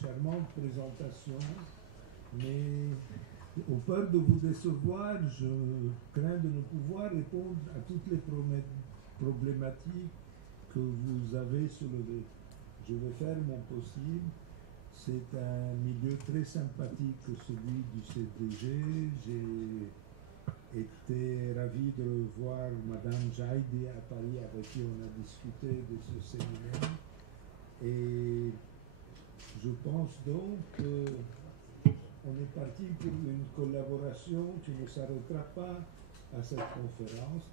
Charmante présentation, mais au peur de vous décevoir, je crains de ne pouvoir répondre à toutes les problématiques que vous avez soulevées. Je vais faire mon possible. C'est un milieu très sympathique, celui du CDG. J'ai été ravi de revoir Madame Jaidi à Paris, avec qui on a discuté de ce séminaire. Et je pense donc qu'on est parti pour une collaboration qui ne s'arrêtera pas à cette conférence.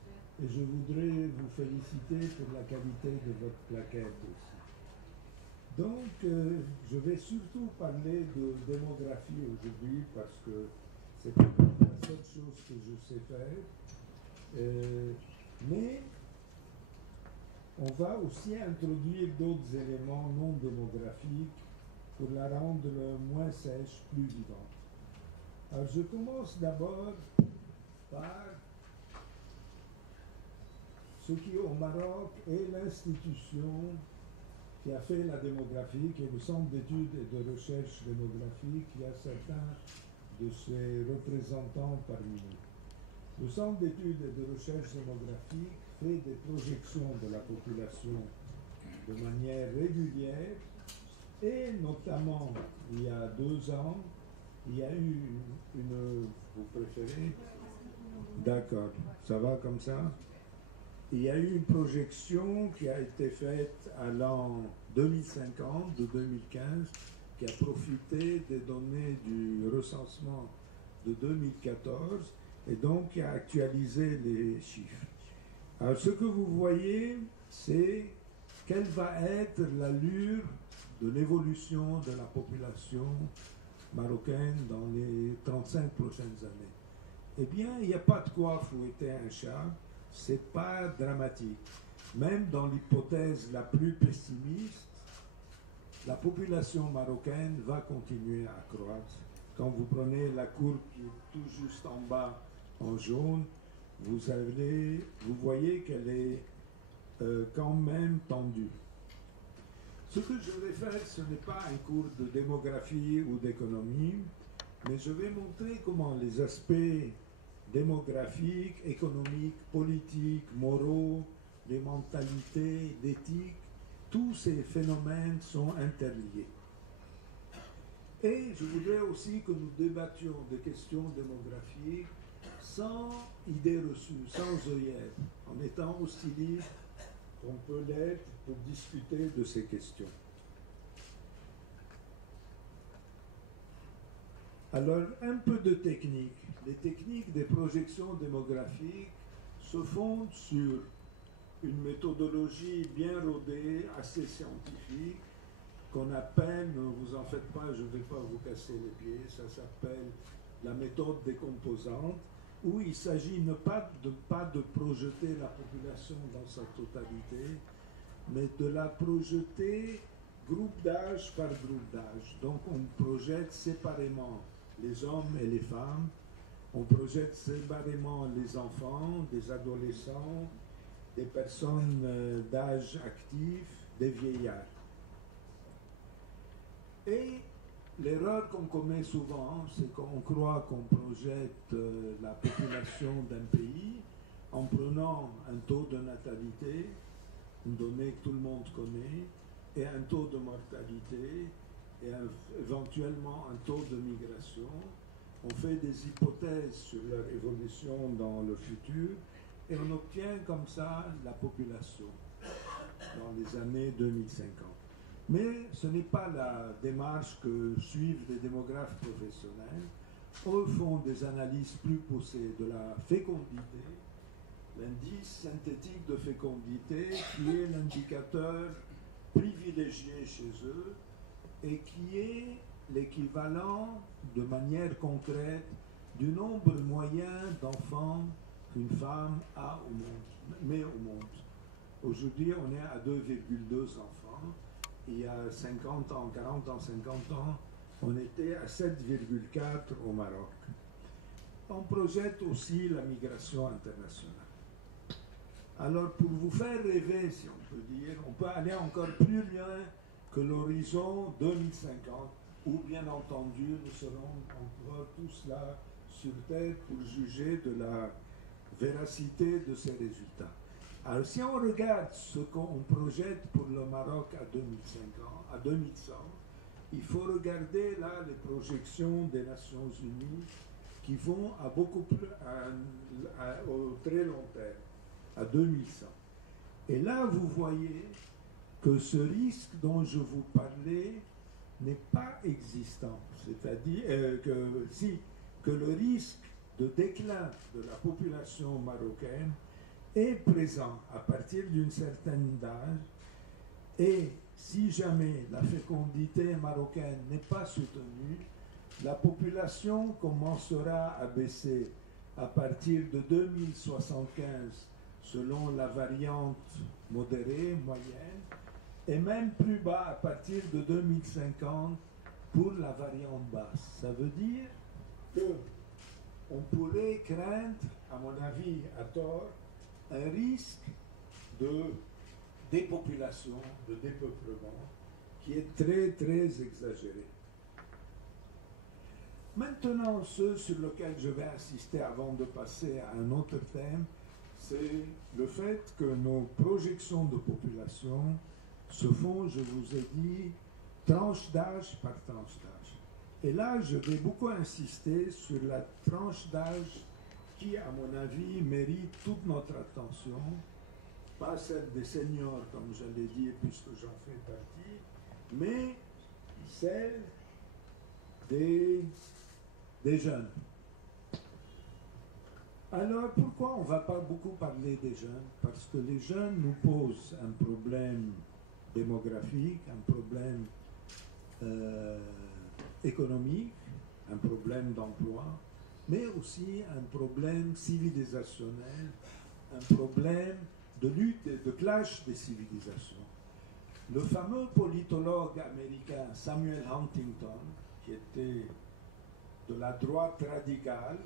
Et je voudrais vous féliciter pour la qualité de votre plaquette aussi. Donc, je vais surtout parler de démographie aujourd'hui parce que c'est la seule chose que je sais faire. Mais on va aussi introduire d'autres éléments non démographiques pour la rendre moins sèche, plus vivante. Alors, je commence d'abord par ce qui, au Maroc, est l'institution qui a fait la démographie, qui est le Centre d'études et de recherche démographique, qui a certains de ses représentants parmi nous. Le Centre d'études et de recherche démographique fait des projections de la population de manière régulière, et notamment, il y a 2 ans, il y a eu une vous préférez? D'accord, ça va comme ça? Il y a eu une projection qui a été faite à l'an 2050, de 2015, qui a profité des données du recensement de 2014 et donc qui a actualisé les chiffres. Alors ce que vous voyez, c'est quelle va être l'allure de l'évolution de la population marocaine dans les 35 prochaines années. Eh bien, il n'y a pas de quoi fouetter un chat. C'est pas dramatique. Même dans l'hypothèse la plus pessimiste, la population marocaine va continuer à croître. Quand vous prenez la courbe qui est tout juste en bas en jaune, vous voyez qu'elle est quand même tendue. Ce que je vais faire, ce n'est pas un cours de démographie ou d'économie, mais je vais montrer comment les aspects démographiques, économiques, politiques, moraux, les mentalités, l'éthique, tous ces phénomènes sont interliés. Et je voudrais aussi que nous débattions des questions démographiques sans idées reçues, sans œillères, en étant aussi libre qu'on peut l'être pour discuter de ces questions. Alors, un peu de technique. Les techniques des projections démographiques se fondent sur une méthodologie bien rodée, assez scientifique, qu'on appelle, ne vous en faites pas, je ne vais pas vous casser les pieds, ça s'appelle la méthode des composantes, où il s'agit pas de projeter la population dans sa totalité, mais de la projeter groupe d'âge par groupe d'âge. Donc on projette séparément les hommes et les femmes, on projette séparément les enfants, des adolescents, des personnes d'âge actif, des vieillards. Et l'erreur qu'on commet souvent, c'est qu'on croit qu'on projette la population d'un pays en prenant un taux de natalité, une donnée que tout le monde connaît, et un taux de mortalité, et éventuellement un taux de migration. On fait des hypothèses sur leur évolution dans le futur, et on obtient comme ça la population dans les années 2050. Mais ce n'est pas la démarche que suivent les démographes professionnels. Eux font des analyses plus poussées de la fécondité, l'indice synthétique de fécondité, qui est l'indicateur privilégié chez eux et qui est l'équivalent de manière concrète du nombre moyen d'enfants qu'une femme a au monde, met au monde. Aujourd'hui, on est à 2,2 enfants. Il y a 50 ans, 40 ans, 50 ans, on était à 7,4 au Maroc. On projette aussi la migration internationale. Alors, pour vous faire rêver, si on peut dire, on peut aller encore plus loin que l'horizon 2050, où bien entendu nous serons encore tous là sur Terre pour juger de la véracité de ces résultats. Alors si on regarde ce qu'on projette pour le Maroc à 2100, il faut regarder là les projections des Nations Unies qui vont à beaucoup plus au très long terme, à 2100. Et là, vous voyez que ce risque dont je vous parlais n'est pas existant. C'est-à-dire que le risque de déclin de la population marocaine est présent à partir d'une certaine âge, et si jamais la fécondité marocaine n'est pas soutenue, la population commencera à baisser à partir de 2075 selon la variante modérée, moyenne, et même plus bas à partir de 2050 pour la variante basse. Ça veut dire qu'on pourrait craindre, à mon avis à tort, un risque de dépopulation, de dépeuplement, qui est très très exagéré. Maintenant, ce sur lequel je vais insister avant de passer à un autre thème, c'est le fait que nos projections de population se font, je vous ai dit, tranche d'âge par tranche d'âge. Et là, je vais beaucoup insister sur la tranche d'âge qui, à mon avis, mérite toute notre attention, pas celle des seniors, comme je l'ai dit, puisque j'en fais partie, mais celle des jeunes. Alors, pourquoi on ne va pas beaucoup parler des jeunes? Parce que les jeunes nous posent un problème démographique, un problème économique, un problème d'emploi, mais aussi un problème civilisationnel, un problème de lutte et de clash des civilisations. Le fameux politologue américain Samuel Huntington, qui était de la droite radicale,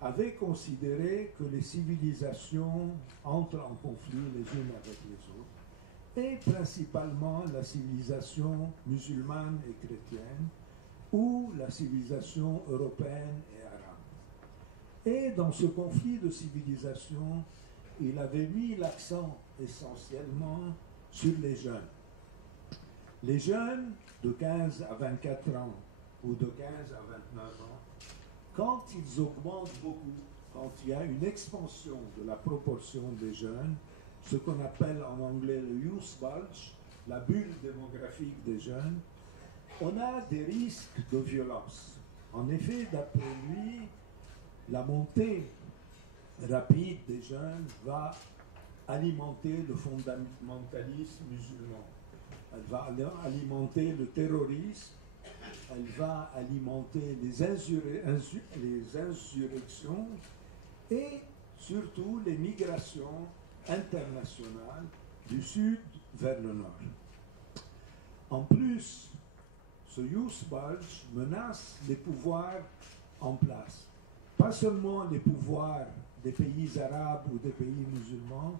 avait considéré que les civilisations entrent en conflit les unes avec les autres, et principalement la civilisation musulmane et chrétienne, ou la civilisation européenne et arabe. Et dans ce conflit de civilisation, il avait mis l'accent essentiellement sur les jeunes. Les jeunes de 15 à 24 ans ou de 15 à 29 ans, quand ils augmentent beaucoup, quand il y a une expansion de la proportion des jeunes, ce qu'on appelle en anglais le youth bulge, la bulle démographique des jeunes, on a des risques de violence. En effet, d'après lui, la montée rapide des jeunes va alimenter le fondamentalisme musulman. Elle va alimenter le terrorisme, elle va alimenter les insurrections et surtout les migrations internationales du sud vers le nord. En plus, ce youth bulge menace les pouvoirs en place. Pas seulement les pouvoirs des pays arabes ou des pays musulmans,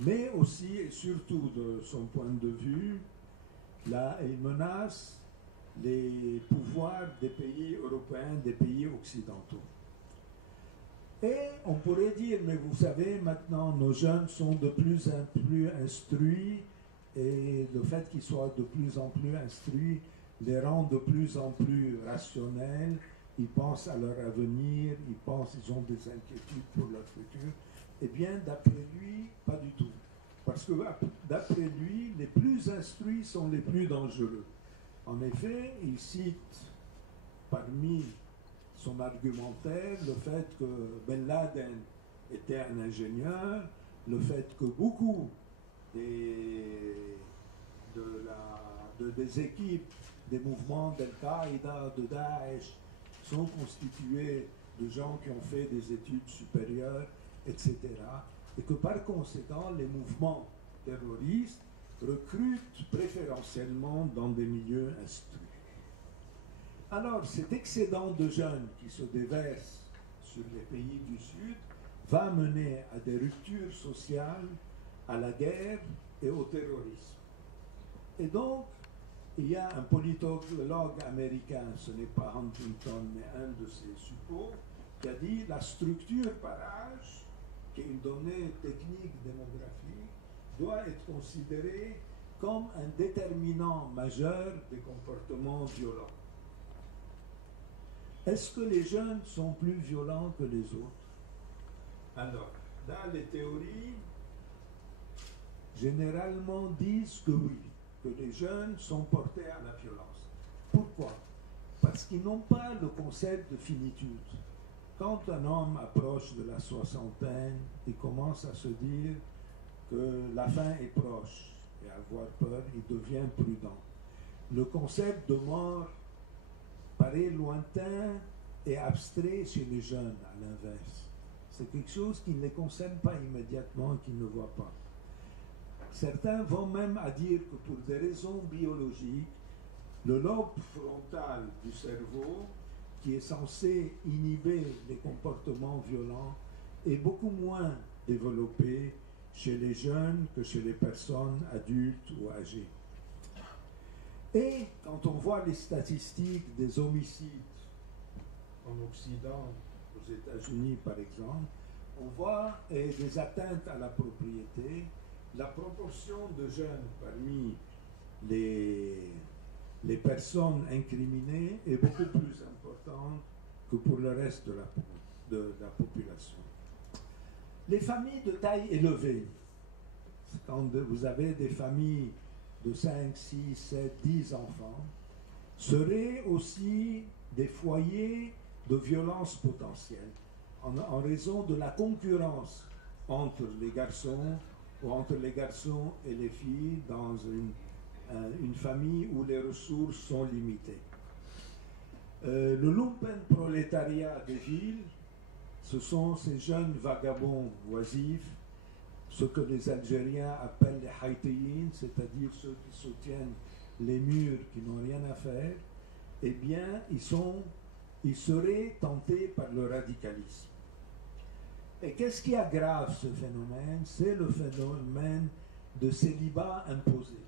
mais aussi et surtout de son point de vue, là, il menace les pouvoirs des pays européens, des pays occidentaux. Et on pourrait dire, mais vous savez, maintenant nos jeunes sont de plus en plus instruits, et le fait qu'ils soient de plus en plus instruits les rend de plus en plus rationnels, ils pensent à leur avenir, ils ont des inquiétudes pour leur futur. Eh bien, d'après lui, pas du tout. Parce que d'après lui, les plus instruits sont les plus dangereux. En effet, il cite parmi son argumentaire le fait que Ben Laden était un ingénieur, le fait que beaucoup des équipes des mouvements d'Al-Qaïda, de Daesh, sont constitués de gens qui ont fait des études supérieures, etc. Et que par conséquent, les mouvements terroristes recrutent préférentiellement dans des milieux instruits. Alors, cet excédent de jeunes qui se déverse sur les pays du Sud va mener à des ruptures sociales, à la guerre et au terrorisme. Et donc, Il y a un politologue américain, ce n'est pas Huntington, mais un de ses suppôts, qui a dit la structure par âge, qui est une donnée technique démographique, doit être considérée comme un déterminant majeur des comportements violents. Est-ce que les jeunes sont plus violents que les autres? Alors, dans les théories, généralement disent que oui, que les jeunes sont portés à la violence. Pourquoi? Parce qu'ils n'ont pas le concept de finitude. Quand un homme approche de la soixantaine, il commence à se dire que la fin est proche et à avoir peur, il devient prudent. Le concept de mort paraît lointain et abstrait chez les jeunes, à l'inverse. C'est quelque chose qui ne les concerne pas immédiatement, qu'ils ne voient pas. Certains vont même à dire que pour des raisons biologiques, le lobe frontal du cerveau, qui est censé inhiber les comportements violents, est beaucoup moins développé chez les jeunes que chez les personnes adultes ou âgées. Et quand on voit les statistiques des homicides en Occident, aux États-Unis par exemple, on voit des atteintes à la propriété. La proportion de jeunes parmi les personnes incriminées est beaucoup plus importante que pour le reste de la population. Les familles de taille élevée, quand vous avez des familles de 5, 6, 7, 10 enfants, seraient aussi des foyers de violence potentielle en raison de la concurrence entre les garçons ou entre les garçons et les filles dans une famille où les ressources sont limitées. Le lumpenprolétariat des villes, ce sont ces jeunes vagabonds oisifs, ce que les Algériens appellent les haïtéines, c'est-à-dire ceux qui soutiennent les murs qui n'ont rien à faire. Eh bien, ils seraient tentés par le radicalisme. Et qu'est-ce qui aggrave ce phénomène? C'est le phénomène de célibat imposé.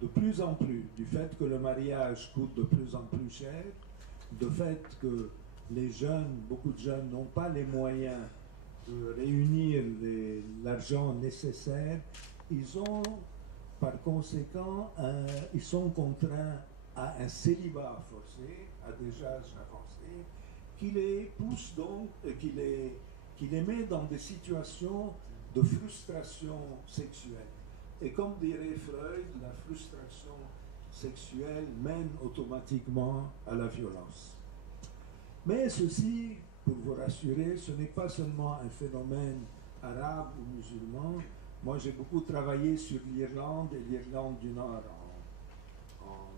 De plus en plus, du fait que le mariage coûte de plus en plus cher, du fait que les jeunes, beaucoup de jeunes n'ont pas les moyens de réunir l'argent nécessaire, ils ont par conséquent, ils sont contraints à un célibat forcé, à des âges avancés, qui les pousse donc, qui les met dans des situations de frustration sexuelle. Et comme dirait Freud, la frustration sexuelle mène automatiquement à la violence. Mais ceci, pour vous rassurer, ce n'est pas seulement un phénomène arabe ou musulman. Moi, j'ai beaucoup travaillé sur l'Irlande et l'Irlande du Nord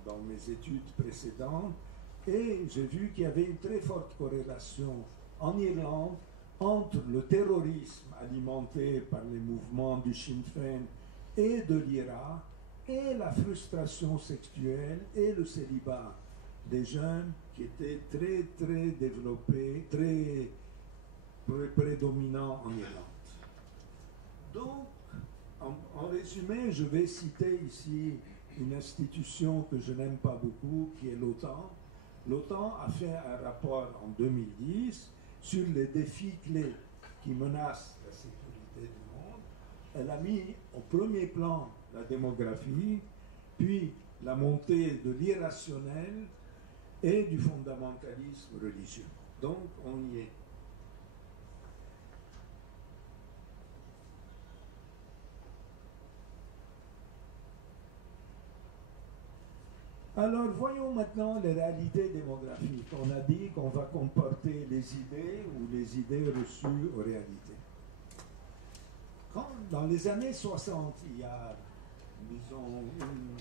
dans mes études précédentes, et j'ai vu qu'il y avait une très forte corrélation en Irlande entre le terrorisme alimenté par les mouvements du Sinn Féin et de l'IRA et la frustration sexuelle et le célibat des jeunes qui étaient très très développés, très prédominants en Irlande. Donc, en résumé, je vais citer ici une institution que je n'aime pas beaucoup, qui est l'OTAN. L'OTAN a fait un rapport en 2010 sur les défis clés qui menacent la sécurité du monde. Elle a mis au premier plan la démographie, puis la montée de l'irrationnel et du fondamentalisme religieux. Donc, on y est. Alors, voyons maintenant les réalités démographiques. On a dit qu'on va comporter les idées ou les idées reçues aux réalités. Dans les années 60, il y a, disons, une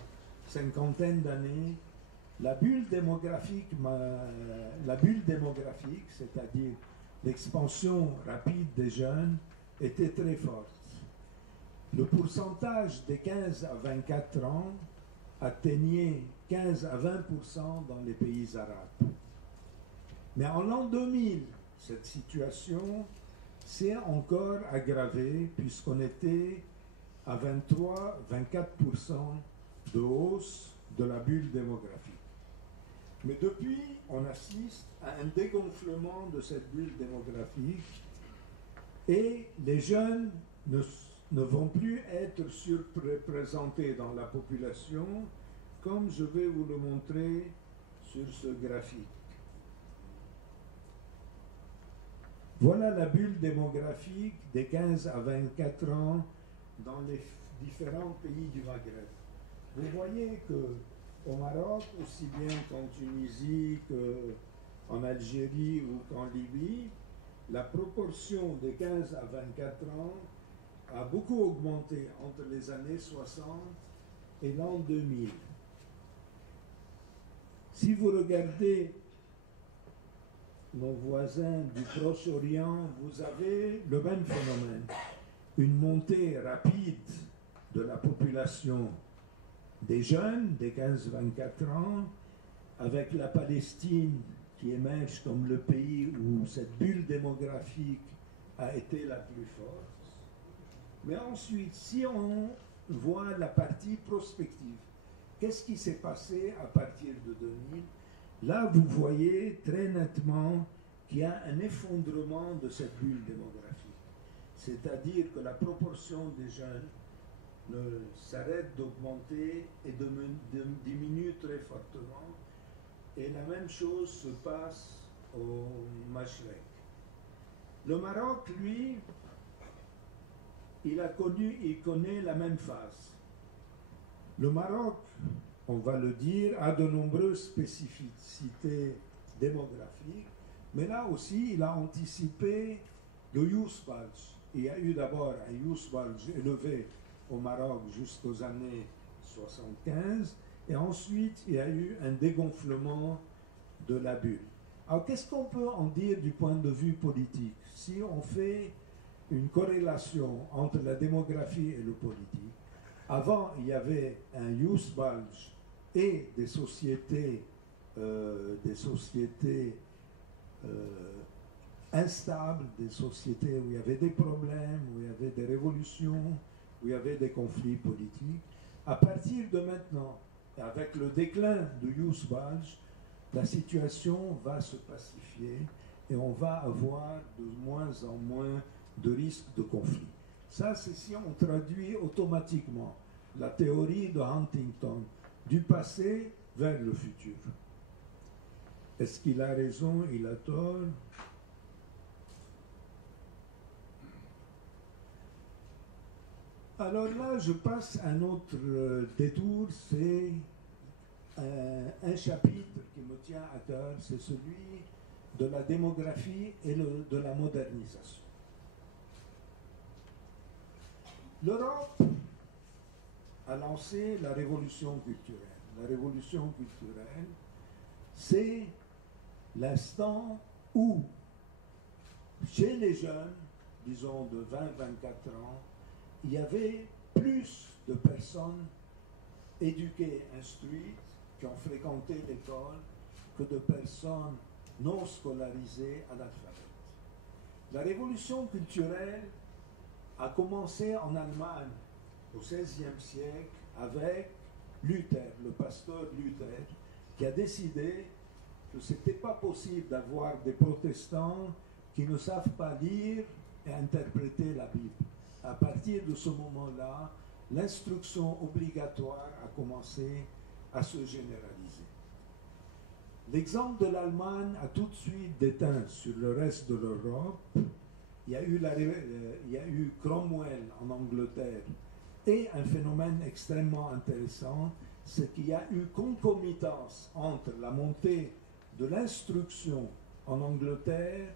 cinquantaine d'années, la bulle démographique, c'est-à-dire l'expansion rapide des jeunes, était très forte. Le pourcentage des 15 à 24 ans atteignait 15 à 20% dans les pays arabes. Mais en l'an 2000, cette situation s'est encore aggravée puisqu'on était à 23-24% de hausse de la bulle démographique. Mais depuis, on assiste à un dégonflement de cette bulle démographique et les jeunes ne vont plus être surreprésentés dans la population, comme je vais vous le montrer sur ce graphique. Voilà la bulle démographique des 15 à 24 ans dans les différents pays du Maghreb. Vous voyez qu'au Maroc, aussi bien qu'en Tunisie, qu'en Algérie ou qu'en Libye, la proportion des 15 à 24 ans a beaucoup augmenté entre les années 60 et l'an 2000. Si vous regardez nos voisins du Proche-Orient, vous avez le même phénomène. Une montée rapide de la population des jeunes, des 15-24 ans, avec la Palestine qui émerge comme le pays où cette bulle démographique a été la plus forte. Mais ensuite, si on voit la partie prospective, qu'est-ce qui s'est passé à partir de 2000? Là, vous voyez très nettement qu'il y a un effondrement de cette bulle démographique. C'est-à-dire que la proportion des jeunes s'arrête d'augmenter et diminue très fortement. Et la même chose se passe au Machrek. Le Maroc, lui, il connaît la même phase. Le Maroc, on va le dire, a de nombreuses spécificités démographiques, mais là aussi, il a anticipé le Youth Bulge. Il y a eu d'abord un Youth Bulge élevé au Maroc jusqu'aux années 75, et ensuite, il y a eu un dégonflement de la bulle. Alors, qu'est-ce qu'on peut en dire du point de vue politique? Si on fait une corrélation entre la démographie et le politique, avant, il y avait un Youth Bulge et des sociétés instables, des sociétés où il y avait des problèmes, où il y avait des révolutions, où il y avait des conflits politiques. À partir de maintenant, avec le déclin du Youth Bulge, la situation va se pacifier et on va avoir de moins en moins de risques de conflit. Ça, c'est si on traduit automatiquement la théorie de Huntington du passé vers le futur. Est-ce qu'il a raison, il a tort? Alors là, je passe à un autre détour, c'est un chapitre qui me tient à cœur, c'est celui de la démographie et de la modernisation. L'Europe a lancé la révolution culturelle. La révolution culturelle, c'est l'instant où, chez les jeunes, disons de 20-24 ans, il y avait plus de personnes éduquées, instruites, qui ont fréquenté l'école, que de personnes non scolarisées, analphabètes. La révolution culturelle a commencé en Allemagne au XVIe siècle avec Luther, le pasteur Luther, qui a décidé que ce n'était pas possible d'avoir des protestants qui ne savent pas lire et interpréter la Bible. À partir de ce moment-là, l'instruction obligatoire a commencé à se généraliser. L'exemple de l'Allemagne a tout de suite déteint sur le reste de l'Europe. Il y a eu Cromwell en Angleterre. Et un phénomène extrêmement intéressant, c'est qu'il y a eu concomitance entre la montée de l'instruction en Angleterre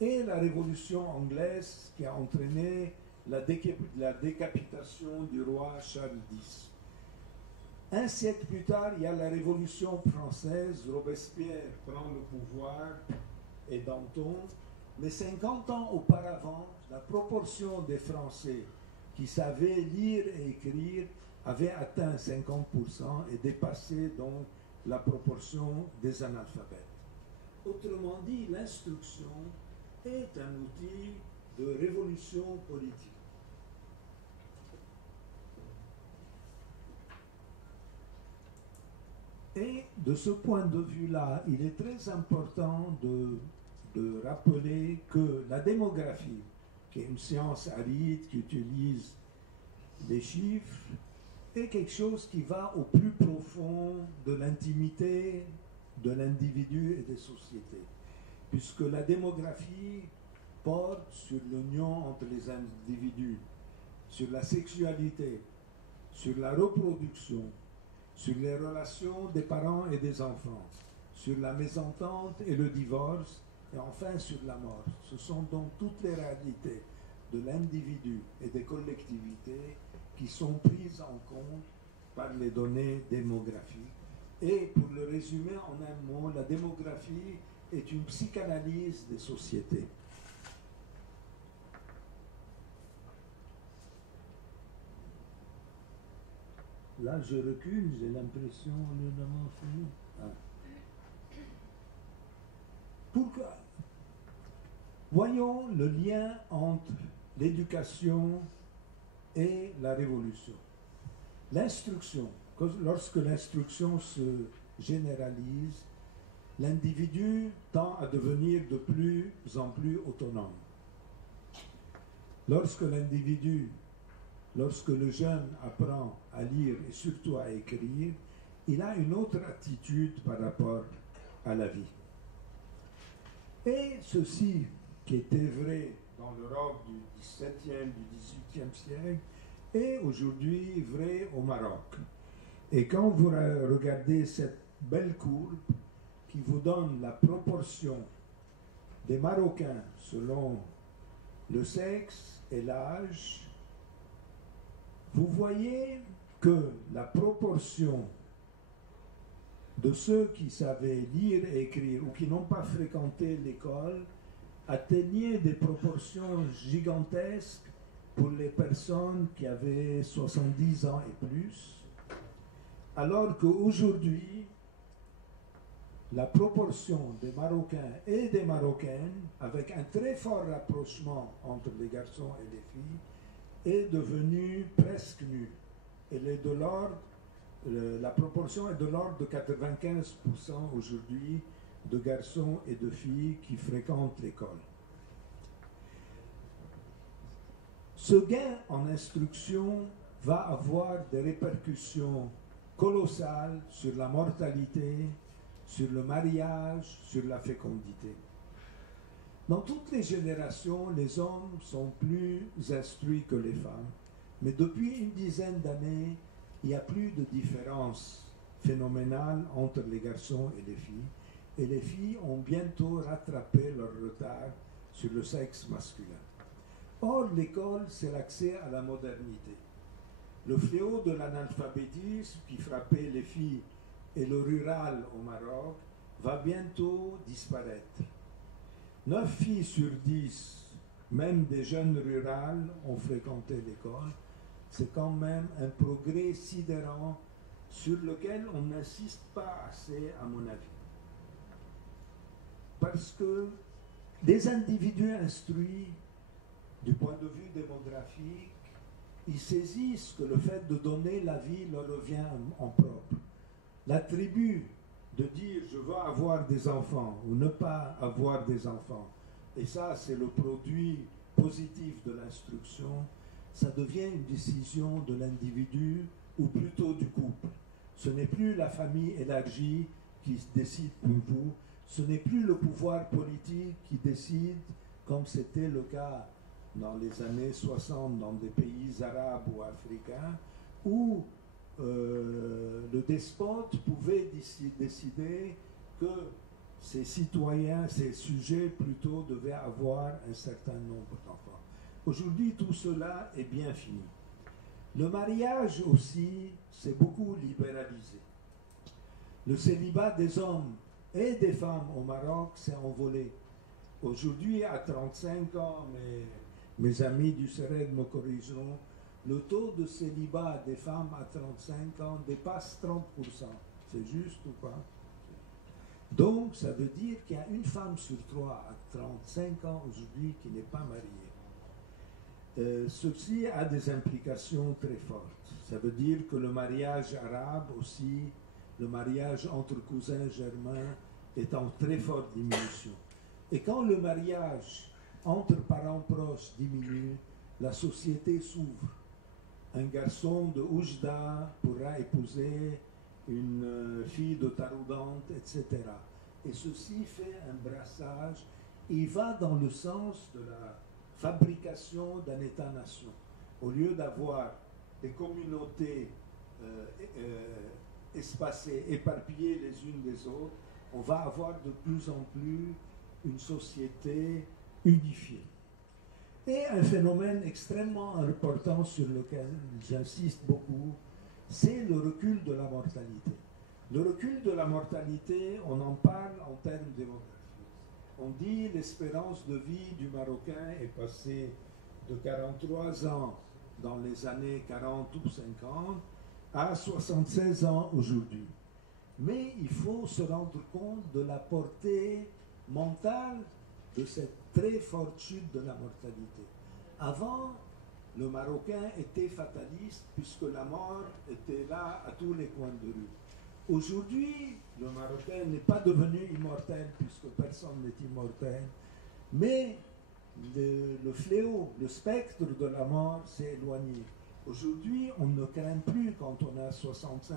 et la Révolution anglaise qui a entraîné la décapitation du roi Charles X. Un siècle plus tard, il y a la Révolution française, Robespierre prend le pouvoir et Danton, mais 50 ans auparavant, la proportion des Français qui savaient lire et écrire avait atteint 50% et dépassé donc la proportion des analphabètes. Autrement dit, l'instruction est un outil de révolution politique. Et de ce point de vue-là, il est très important de rappeler que la démographie, qui est une science aride qui utilise les chiffres, est quelque chose qui va au plus profond de l'intimité de l'individu et des sociétés. Puisque la démographie porte sur l'union entre les individus, sur la sexualité, sur la reproduction, sur les relations des parents et des enfants, sur la mésentente et le divorce, et enfin sur la mort. Ce sont donc toutes les réalités de l'individu et des collectivités qui sont prises en compte par les données démographiques. Et pour le résumer en un mot, la démographie est une psychanalyse des sociétés. Là, je recule, j'ai l'impression de l'avoir fini. Ah. Pourquoi? Voyons le lien entre l'éducation et la révolution. L'instruction, lorsque l'instruction se généralise, l'individu tend à devenir de plus en plus autonome. Lorsque le jeune apprend à lire et surtout à écrire, il a une autre attitude par rapport à la vie. Et ceci, qui était vrai dans l'Europe du XVIIe, du XVIIIe siècle, est aujourd'hui vrai au Maroc. Et quand vous regardez cette belle courbe qui vous donne la proportion des Marocains selon le sexe et l'âge, vous voyez que la proportion de ceux qui savaient lire et écrire ou qui n'ont pas fréquenté l'école atteignait des proportions gigantesques pour les personnes qui avaient 70 ans et plus, alors qu'aujourd'hui, la proportion des Marocains et des Marocaines, avec un très fort rapprochement entre les garçons et les filles, est devenue presque nulle. Elle est de l'ordre, la proportion est de l'ordre de 95% aujourd'hui de garçons et de filles qui fréquentent l'école. Ce gain en instruction va avoir des répercussions colossales sur la mortalité, sur le mariage, sur la fécondité. Dans toutes les générations, les hommes sont plus instruits que les femmes, mais depuis une dizaine d'années, il n'y a plus de différence phénoménale entre les garçons et les filles ont bientôt rattrapé leur retard sur le sexe masculin. Or, l'école, c'est l'accès à la modernité. Le fléau de l'analphabétisme qui frappait les filles et le rural au Maroc va bientôt disparaître. 9 filles sur 10, même des jeunes rurales, ont fréquenté l'école. C'est quand même un progrès sidérant sur lequel on n'insiste pas assez, à mon avis. Parce que des individus instruits, du point de vue démographique, ils saisissent que le fait de donner la vie leur revient en propre. L'attribut de dire je veux avoir des enfants ou ne pas avoir des enfants, et ça c'est le produit positif de l'instruction, ça devient une décision de l'individu ou plutôt du couple. Ce n'est plus la famille élargie qui décide pour vous, ce n'est plus le pouvoir politique qui décide comme c'était le cas dans les années 60 dans des pays arabes ou africains où le despote pouvait décider que ses citoyens, ses sujets plutôt devaient avoir un certain nombre d'enfants. Aujourd'hui, tout cela est bien fini. Le mariage aussi s'est beaucoup libéralisé. Le célibat des hommes et des femmes au Maroc s'est envolé. Aujourd'hui, à 35 ans, mes amis du CERED me corrigeront, le taux de célibat des femmes à 35 ans dépasse 30%. C'est juste ou pas? Donc, ça veut dire qu'il y a une femme sur 3 à 35 ans aujourd'hui qui n'est pas mariée. Ceci a des implications très fortes. Ça veut dire que le mariage arabe aussi le mariage entre cousins germains est en très forte diminution. Et quand le mariage entre parents proches diminue, la société s'ouvre. Un garçon de Oujda pourra épouser une fille de Taroudante, etc. Et ceci fait un brassage. Il va dans le sens de la fabrication d'un État-nation. Au lieu d'avoir des communautés espacées, éparpillées les unes des autres, on va avoir de plus en plus une société unifiée. Et un phénomène extrêmement important sur lequel j'insiste beaucoup, c'est le recul de la mortalité. Le recul de la mortalité, on en parle en termes démographiques. On dit l'espérance de vie du Marocain est passée de 43 ans dans les années 40 ou 50 à 76 ans aujourd'hui. Mais il faut se rendre compte de la portée mentale de cette très forte chute de la mortalité. Avant, le Marocain était fataliste puisque la mort était là à tous les coins de rue. Aujourd'hui, le Marocain n'est pas devenu immortel puisque personne n'est immortel, mais le fléau, le spectre de la mort s'est éloigné. Aujourd'hui, on ne craint plus quand on a 65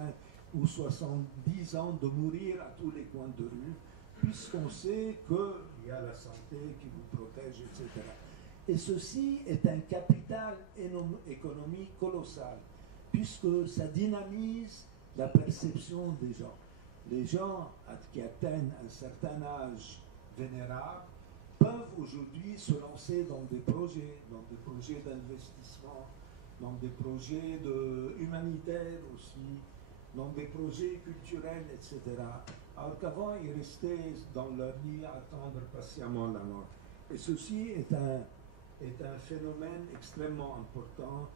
ou 70 ans de mourir à tous les coins de rue, puisqu'on sait qu'il y a la santé qui vous protège, etc. Et ceci est un capital économique colossal, puisque ça dynamise la perception des gens. Les gens qui atteignent un certain âge vénérable peuvent aujourd'hui se lancer dans des projets d'investissement, dans des projets humanitaires aussi, dans des projets culturels, etc. Alors qu'avant, ils restaient dans leur lit à attendre patiemment la mort. Et ceci est un phénomène extrêmement important,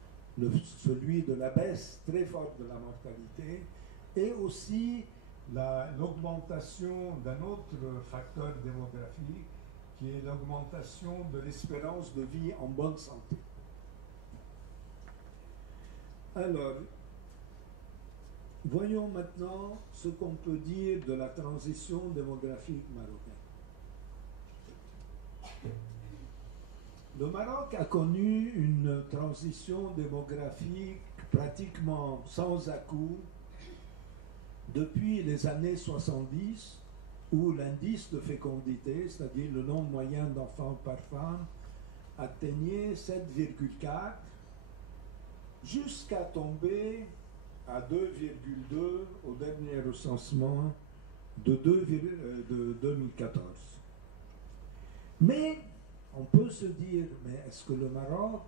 celui de la baisse très forte de la mortalité, et aussi l'augmentation d'un autre facteur démographique, qui est l'augmentation de l'espérance de vie en bonne santé. Alors, voyons maintenant ce qu'on peut dire de la transition démographique marocaine. Le Maroc a connu une transition démographique pratiquement sans à-coups depuis les années 70, où l'indice de fécondité, c'est-à-dire le nombre moyen d'enfants par femme, atteignait 7,4 jusqu'à tomber à 2,2 au dernier recensement de 2014. Mais on peut se dire, mais est-ce que le Maroc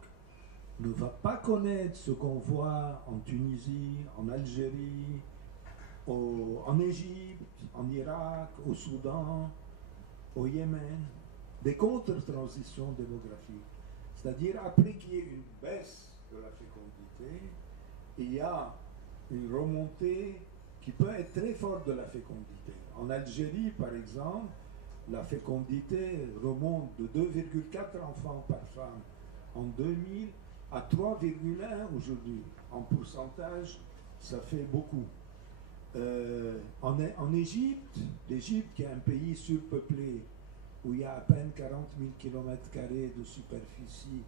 ne va pas connaître ce qu'on voit en Tunisie, en Algérie, en Égypte, en Irak, au Soudan, au Yémen, des contre-transitions démographiques? C'est-à-dire, après qu'il y ait une baisse de la fécondité, il y a une remontée qui peut être très forte de la fécondité. En Algérie, par exemple, la fécondité remonte de 2,4 enfants par femme en 2000 à 3,1 aujourd'hui. En pourcentage, ça fait beaucoup. En Égypte, l'Égypte qui est un pays surpeuplé, où il y a à peine 40 000 km² de superficie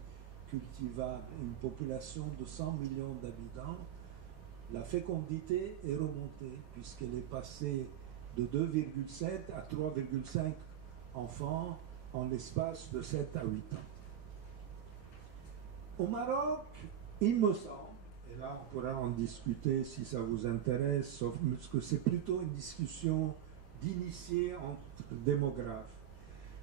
cultivable, une population de 100 millions d'habitants, la fécondité est remontée, puisqu'elle est passée de 2,7 à 3,5 enfants en l'espace de 7 à 8 ans. Au Maroc, il me semble, et là on pourra en discuter si ça vous intéresse, sauf que c'est plutôt une discussion d'initiés entre démographes.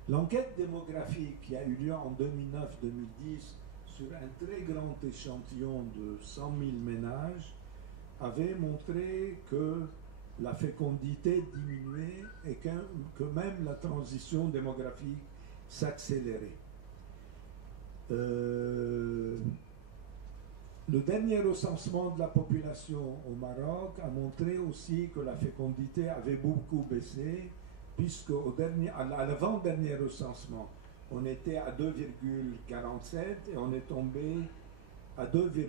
L'enquête démographique qui a eu lieu en 2009-2010 sur un très grand échantillon de 100 000 ménages avait montré que la fécondité diminuait et que même la transition démographique s'accélérait. Le dernier recensement de la population au Maroc a montré aussi que la fécondité avait beaucoup baissé, puisque à l'avant-dernier recensement, on était à 2,47 et on est tombé à 2,20.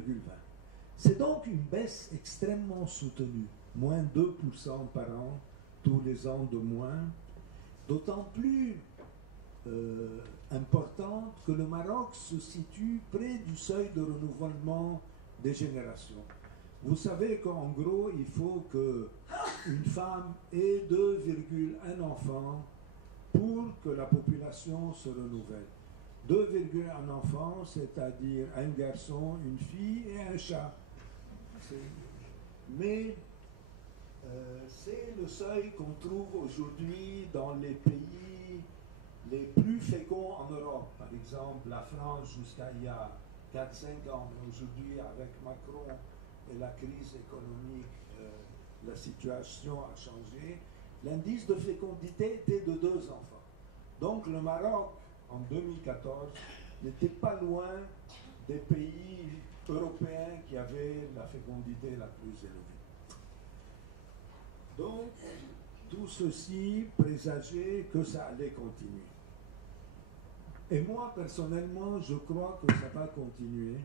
C'est donc une baisse extrêmement soutenue. moins 2% par an, tous les ans de moins, d'autant plus importante que le Maroc se situe près du seuil de renouvellement des générations. Vous savez qu'en gros, il faut qu'une femme ait 2,1 enfants pour que la population se renouvelle. 2,1 enfants, c'est-à-dire un garçon, une fille et un chat. Mais c'est le seuil qu'on trouve aujourd'hui dans les pays les plus féconds en Europe. Par exemple, la France, jusqu'à il y a 4-5 ans, mais aujourd'hui, avec Macron et la crise économique, la situation a changé. L'indice de fécondité était de 2 enfants. Donc le Maroc, en 2014, n'était pas loin des pays européens qui avaient la fécondité la plus élevée. Donc, tout ceci présageait que ça allait continuer. Et moi, personnellement, je crois que ça va continuer.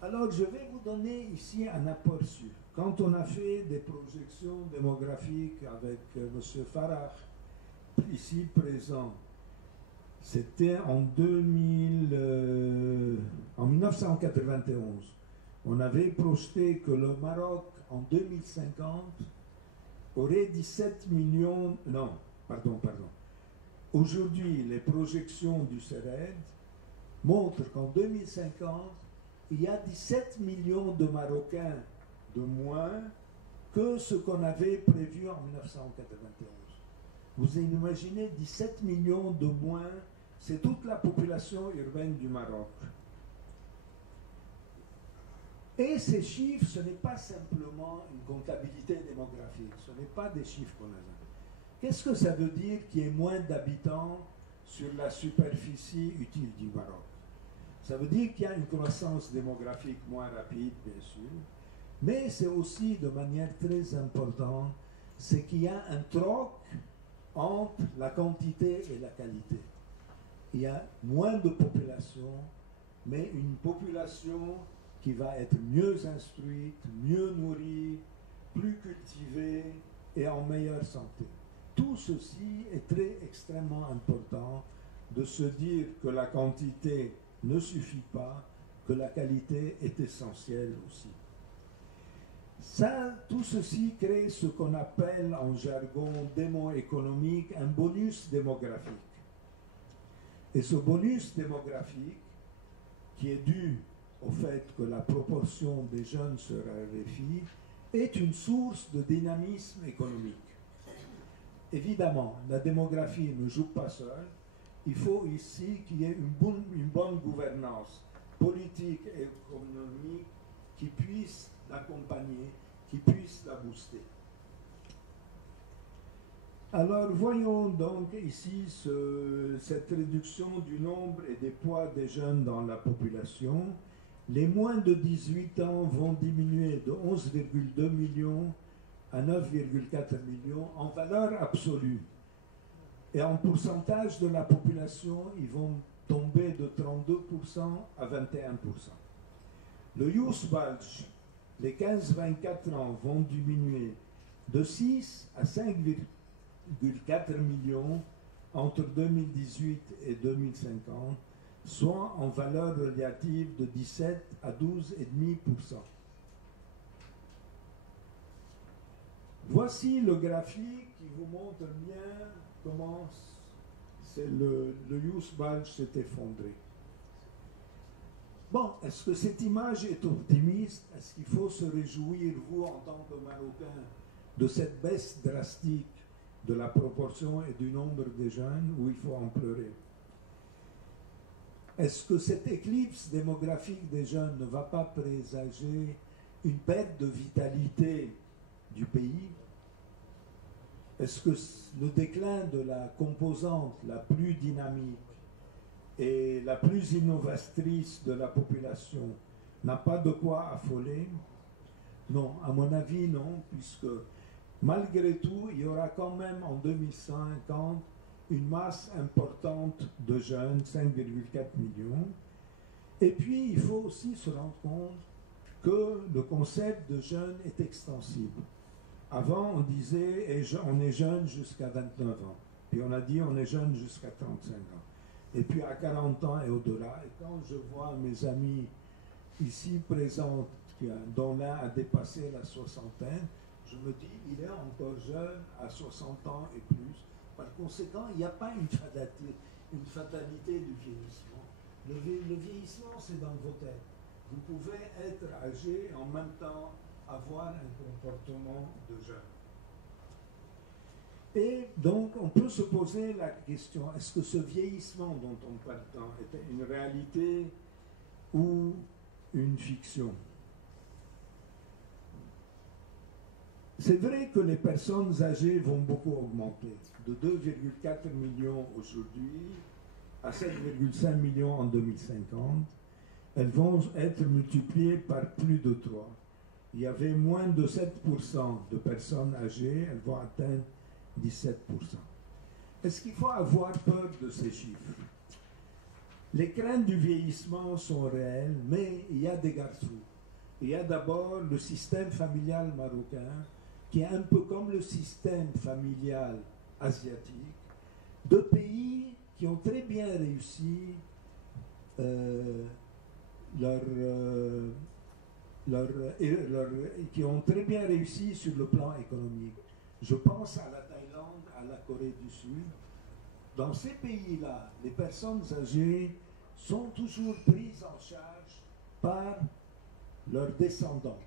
Alors, je vais vous donner ici un aperçu. Quand on a fait des projections démographiques avec M. Farah, ici présent, c'était en 1991. On avait projeté que le Maroc, en 2050, aurait 17 millions... Non, pardon. Aujourd'hui, les projections du CERED montrent qu'en 2050, il y a 17 millions de Marocains de moins que ce qu'on avait prévu en 1991. Vous imaginez 17 millions de moins, c'est toute la population urbaine du Maroc. Et ces chiffres, ce n'est pas simplement une comptabilité démographique, ce n'est pas des chiffres qu'on a. Qu'est-ce que ça veut dire qu'il y ait moins d'habitants sur la superficie utile du Maroc? Ça veut dire qu'il y a une croissance démographique moins rapide, bien sûr, mais c'est aussi de manière très importante, c'est qu'il y a un troc entre la quantité et la qualité. Il y a moins de population, mais une population qui va être mieux instruite, mieux nourrie, plus cultivée et en meilleure santé. Tout ceci est extrêmement important de se dire que la quantité ne suffit pas, que la qualité est essentielle aussi. Ça, tout ceci crée ce qu'on appelle en jargon démo-économique un bonus démographique. Et ce bonus démographique, qui est dû au fait que la proportion des jeunes se raréfie, est une source de dynamisme économique. Évidemment, la démographie ne joue pas seule. Il faut ici qu'il y ait une bonne gouvernance politique et économique qui puisse l'accompagner, qui puisse la booster. Alors voyons donc ici cette réduction du nombre et des poids des jeunes dans la population. Les moins de 18 ans vont diminuer de 11,2 millions à 9,4 millions en valeur absolue. Et en pourcentage de la population, ils vont tomber de 32% à 21%. Le Youth Bulge, les 15-24 ans, vont diminuer de 6 à 5,4 millions entre 2018 et 2050, soit en valeur relative de 17 à 12,5%. Voici le graphique qui vous montre bien comment le Youth Bulge s'est effondré. Bon, est-ce que cette image est optimiste? Est-ce qu'il faut se réjouir, vous, en tant que Marocain, de cette baisse drastique de la proportion et du nombre de jeunes, ou il faut en pleurer? Est-ce que cette éclipse démographique des jeunes ne va pas présager une perte de vitalité du pays? Est-ce que le déclin de la composante la plus dynamique et la plus innovatrice de la population n'a pas de quoi affoler? Non, à mon avis, non, puisque malgré tout, il y aura quand même en 2050 une masse importante de jeunes, 5,4 millions. Et puis, il faut aussi se rendre compte que le concept de jeune est extensible. Avant, on disait on est jeune jusqu'à 29 ans. Puis on a dit on est jeune jusqu'à 35 ans. Et puis à 40 ans et au-delà. Et quand je vois mes amis ici présents, dont l'un a dépassé la soixantaine, je me dis il est encore jeune à 60 ans et plus. Par conséquent, il n'y a pas une fatalité du vieillissement. Le vieillissement, c'est dans vos têtes. Vous pouvez être âgé et en même temps avoir un comportement de jeune. Et donc, on peut se poser la question, est-ce que ce vieillissement dont on parle tant était une réalité ou une fiction? C'est vrai que les personnes âgées vont beaucoup augmenter, de 2,4 millions aujourd'hui à 7,5 millions en 2050. Elles vont être multipliées par plus de 3. Il y avait moins de 7% de personnes âgées, elles vont atteindre 17%. Est-ce qu'il faut avoir peur de ces chiffres? Les craintes du vieillissement sont réelles, mais il y a des garde-fous. Il y a d'abord le système familial marocain, qui est un peu comme le système familial asiatique, deux pays qui ont très bien réussi qui ont très bien réussi sur le plan économique. Je pense à la Thaïlande, à la Corée du Sud. Dans ces pays-là, les personnes âgées sont toujours prises en charge par leurs descendants,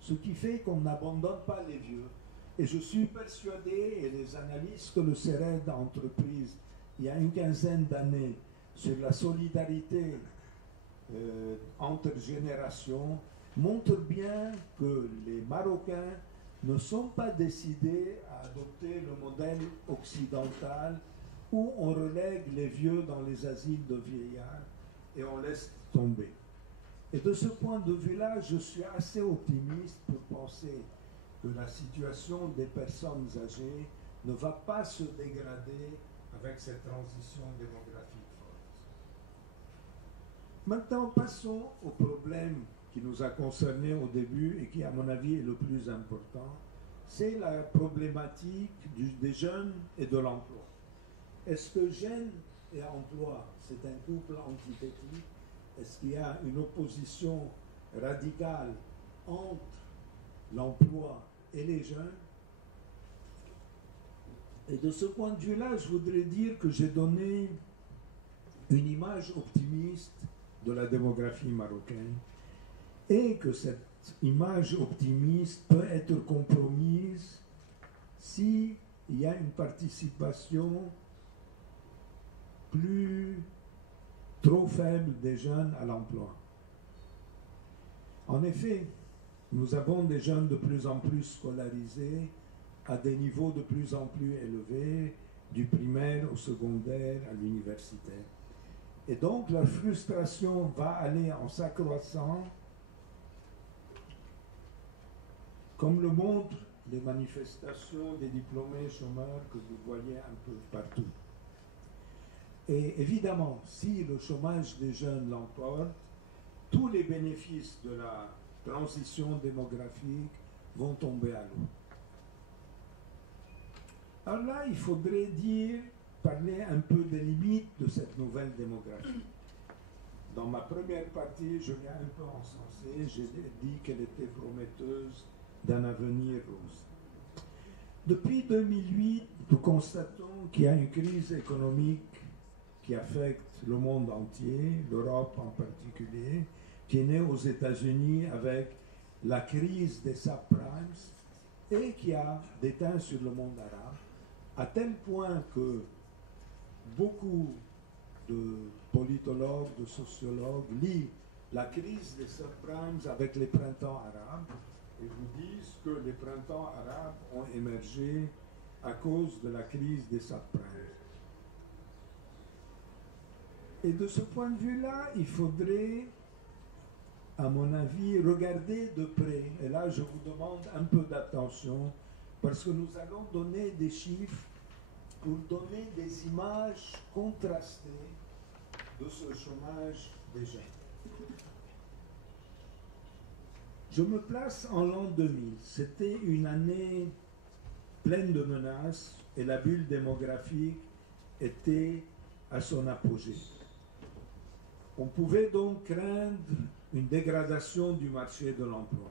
ce qui fait qu'on n'abandonne pas les vieux. Et je suis persuadé, et les analyses que le CERED a entreprises il y a une quinzaine d'années sur la solidarité entre générations, montrent bien que les Marocains ne sont pas décidés à adopter le modèle occidental où on relègue les vieux dans les asiles de vieillards et on laisse tomber. Et de ce point de vue-là, je suis assez optimiste pour penser que la situation des personnes âgées ne va pas se dégrader avec cette transition démographique forte. Maintenant, passons au problème qui nous a concernés au début et qui, à mon avis, est le plus important. C'est la problématique des jeunes et de l'emploi. Est-ce que jeunes et emploi, c'est un couple antithétique? Est-ce qu'il y a une opposition radicale entre l'emploi et les jeunes? Et de ce point de vue-là, je voudrais dire que j'ai donné une image optimiste de la démographie marocaine et que cette image optimiste peut être compromise s'il y a une participation trop faible des jeunes à l'emploi. En effet, nous avons des jeunes de plus en plus scolarisés à des niveaux de plus en plus élevés, du primaire au secondaire à l'universitaire. Et donc la frustration va aller en s'accroissant, comme le montrent les manifestations des diplômés chômeurs que vous voyez un peu partout. Et évidemment, si le chômage des jeunes l'emporte, tous les bénéfices de la transition démographique vont tomber à l'eau. Alors là, il faudrait parler un peu des limites de cette nouvelle démographie. Dans ma première partie, je l'ai un peu encensée, j'ai dit qu'elle était prometteuse d'un avenir rose. Depuis 2008, nous constatons qu'il y a une crise économique qui affecte le monde entier, l'Europe en particulier, qui est née aux États-Unis avec la crise des subprimes et qui a déteint sur le monde arabe, à tel point que beaucoup de politologues, de sociologues lient la crise des subprimes avec les printemps arabes et vous disent que les printemps arabes ont émergé à cause de la crise des subprimes. Et de ce point de vue-là, il faudrait, à mon avis, regarder de près. Et là, je vous demande un peu d'attention, parce que nous allons donner des chiffres pour donner des images contrastées de ce chômage des jeunes. Je me place en l'an 2000. C'était une année pleine de menaces et la bulle démographique était à son apogée. On pouvait donc craindre une dégradation du marché de l'emploi.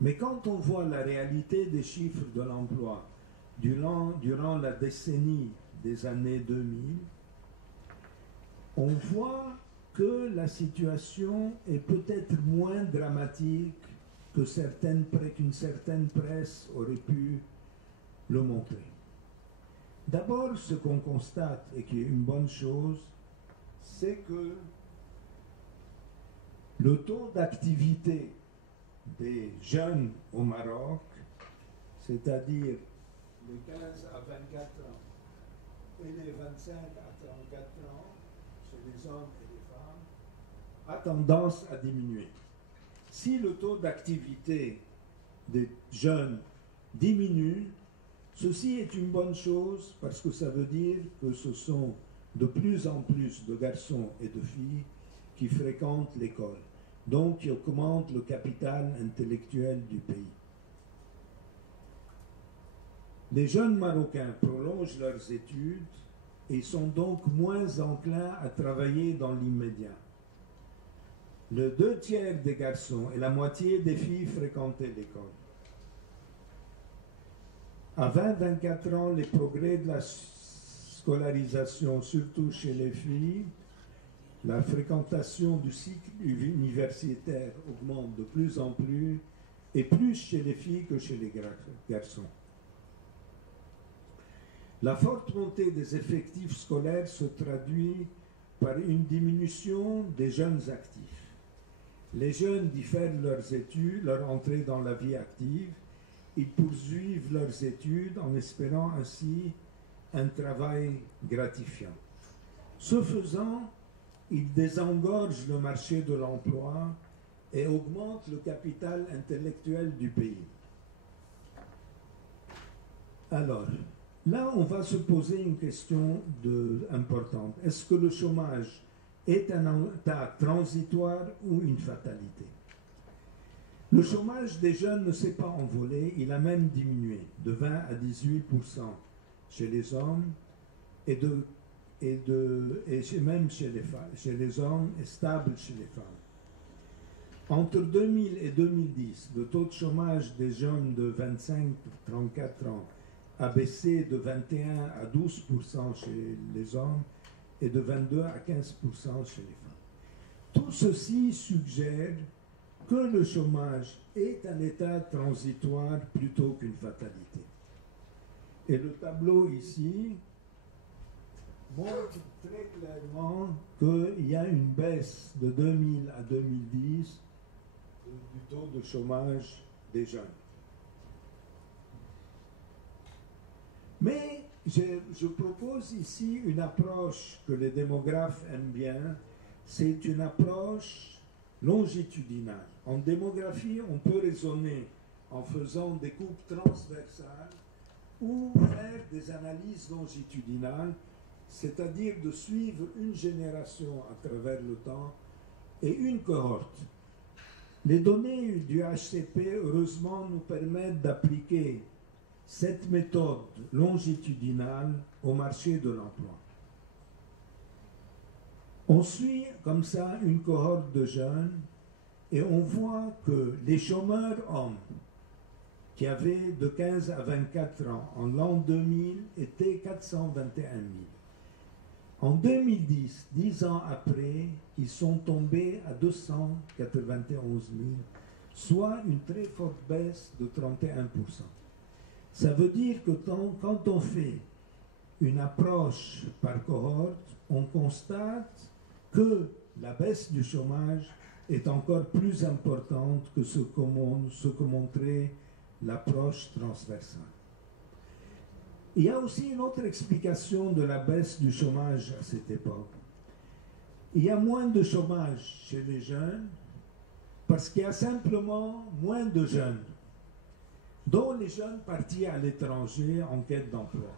Mais quand on voit la réalité des chiffres de l'emploi durant la décennie des années 2000, on voit que la situation est peut-être moins dramatique qu'une certaine presse aurait pu le montrer. D'abord, ce qu'on constate, et qui est une bonne chose, c'est que le taux d'activité des jeunes au Maroc, c'est-à-dire les 15 à 24 ans et les 25 à 34 ans, chez les hommes et les femmes, a tendance à diminuer. Si le taux d'activité des jeunes diminue, ceci est une bonne chose parce que ça veut dire que ce sont de plus en plus de garçons et de filles qui fréquentent l'école, donc qui augmentent le capital intellectuel du pays. Les jeunes Marocains prolongent leurs études et sont donc moins enclins à travailler dans l'immédiat. Le 2/3 des garçons et la moitié des filles fréquentaient l'école. À 20-24 ans, les progrès de la scolarisation, surtout chez les filles, la fréquentation du cycle universitaire augmente de plus en plus, et plus chez les filles que chez les garçons. La forte montée des effectifs scolaires se traduit par une diminution des jeunes actifs. Les jeunes diffèrent leurs études, leur entrée dans la vie active. Ils poursuivent leurs études en espérant ainsi un travail gratifiant. Ce faisant, ils désengorgent le marché de l'emploi et augmentent le capital intellectuel du pays. Alors, là, on va se poser une question importante. Est-ce que le chômage est un état transitoire ou une fatalité? Le chômage des jeunes ne s'est pas envolé, il a même diminué de 20 à 18% chez les hommes et même chez les femmes, chez les hommes et stable chez les femmes. Entre 2000 et 2010, le taux de chômage des jeunes de 25-34 ans a baissé de 21 à 12% chez les hommes et de 22 à 15% chez les femmes. Tout ceci suggère que le chômage est un état transitoire plutôt qu'une fatalité. Et le tableau ici montre très clairement qu'il y a une baisse de 2000 à 2010 du taux de chômage des jeunes. Mais je propose ici une approche que les démographes aiment bien, c'est une approche longitudinale. En démographie, on peut raisonner en faisant des coupes transversales ou faire des analyses longitudinales, c'est-à-dire de suivre une génération à travers le temps et une cohorte. Les données du HCP, heureusement, nous permettent d'appliquer cette méthode longitudinale au marché de l'emploi. On suit comme ça une cohorte de jeunes et on voit que les chômeurs hommes qui avaient de 15 à 24 ans en l'an 2000 étaient 421 000. En 2010, 10 ans après, ils sont tombés à 291 000, soit une très forte baisse de 31%. Ça veut dire que quand on fait une approche par cohorte, on constate que la baisse du chômage est encore plus importante que ce que montrait l'approche transversale. Il y a aussi une autre explication de la baisse du chômage à cette époque. Il y a moins de chômage chez les jeunes parce qu'il y a simplement moins de jeunes, dont les jeunes partis à l'étranger en quête d'emploi.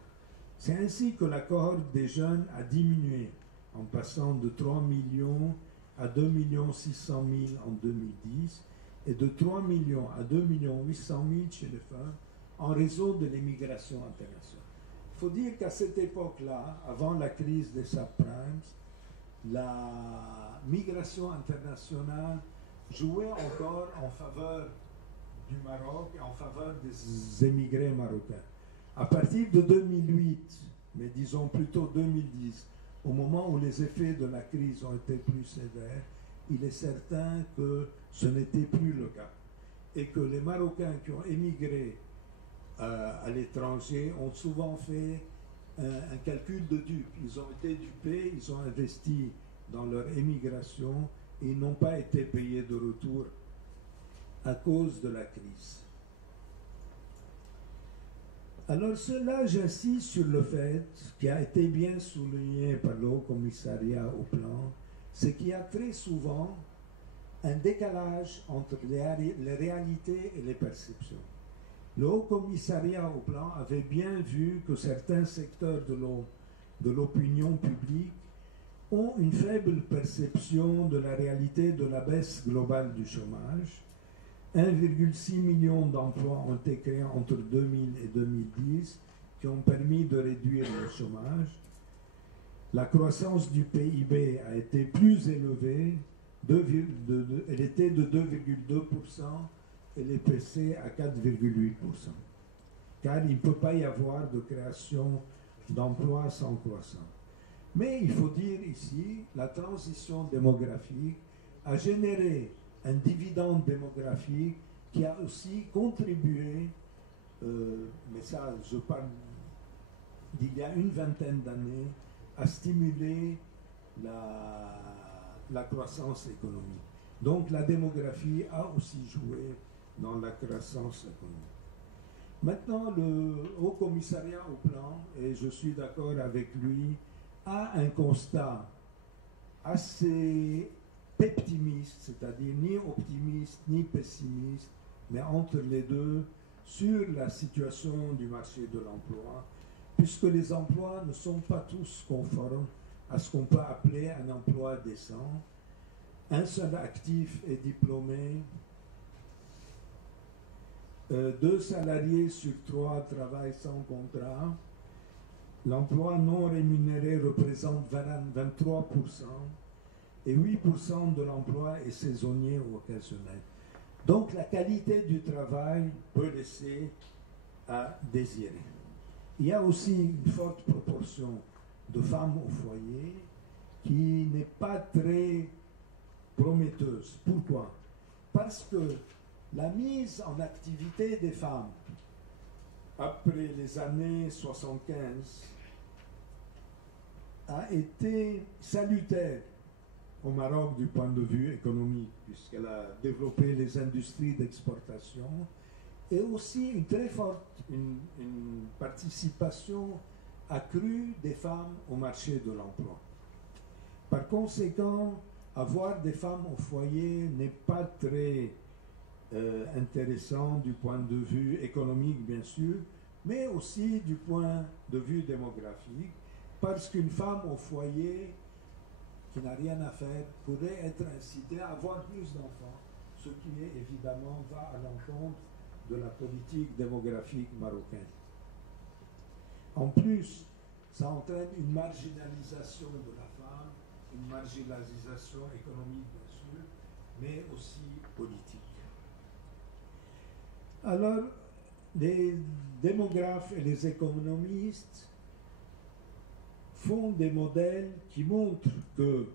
C'est ainsi que la cohorte des jeunes a diminué en passant de 3 millions à 2 600 000 en 2010 et de 3 millions à 2 800 000 chez les femmes en raison de l'immigration internationale. Il faut dire qu'à cette époque-là, avant la crise des subprimes, la migration internationale jouait encore en faveur du Maroc et en faveur des émigrés marocains. À partir de 2008, mais disons plutôt 2010, au moment où les effets de la crise ont été plus sévères, il est certain que ce n'était plus le cas. Et que les Marocains qui ont émigré à l'étranger ont souvent fait un calcul de dupe. Ils ont été dupés, ils ont investi dans leur émigration et ils n'ont pas été payés de retour à cause de la crise. Alors cela, j'insiste sur le fait, qui a été bien souligné par le Haut Commissariat au Plan, c'est qu'il y a très souvent un décalage entre les réalités et les perceptions. Le Haut Commissariat au Plan avait bien vu que certains secteurs de l'opinion publique ont une faible perception de la réalité de la baisse globale du chômage. 1,6 million d'emplois ont été créés entre 2000 et 2010 qui ont permis de réduire le chômage. La croissance du PIB a été plus élevée, elle était de 2,2% et les PC à 4,8%. Car il ne peut pas y avoir de création d'emplois sans croissance. Mais il faut dire ici, la transition démographique a généré un dividende démographique qui a aussi contribué, mais ça je parle d'il y a une vingtaine d'années, à stimuler la croissance économique. Donc la démographie a aussi joué dans la croissance économique. Maintenant, le Haut Commissariat au Plan, et je suis d'accord avec lui, a un constat assez pessimiste, c'est-à-dire ni optimiste ni pessimiste, mais entre les deux, sur la situation du marché de l'emploi, puisque les emplois ne sont pas tous conformes à ce qu'on peut appeler un emploi décent. Un seul actif est diplômé, 2 salariés sur 3 travaillent sans contrat, l'emploi non rémunéré représente 23%, et 8% de l'emploi est saisonnier ou occasionnel. Donc la qualité du travail peut laisser à désirer. Il y a aussi une forte proportion de femmes au foyer qui n'est pas très prometteuse. Pourquoi? Parce que la mise en activité des femmes après les années 75 a été salutaire au Maroc du point de vue économique, puisqu'elle a développé les industries d'exportation et aussi une très forte une participation accrue des femmes au marché de l'emploi. Par conséquent, avoir des femmes au foyer n'est pas très intéressant du point de vue économique, bien sûr, mais aussi du point de vue démographique, parce qu'une femme au foyer qui n'a rien à faire pourrait être incitée à avoir plus d'enfants, ce qui évidemment va à l'encontre de la politique démographique marocaine. En plus, ça entraîne une marginalisation de la femme, une marginalisation économique bien sûr, mais aussi politique. Alors, les démographes et les économistes font des modèles qui montrent que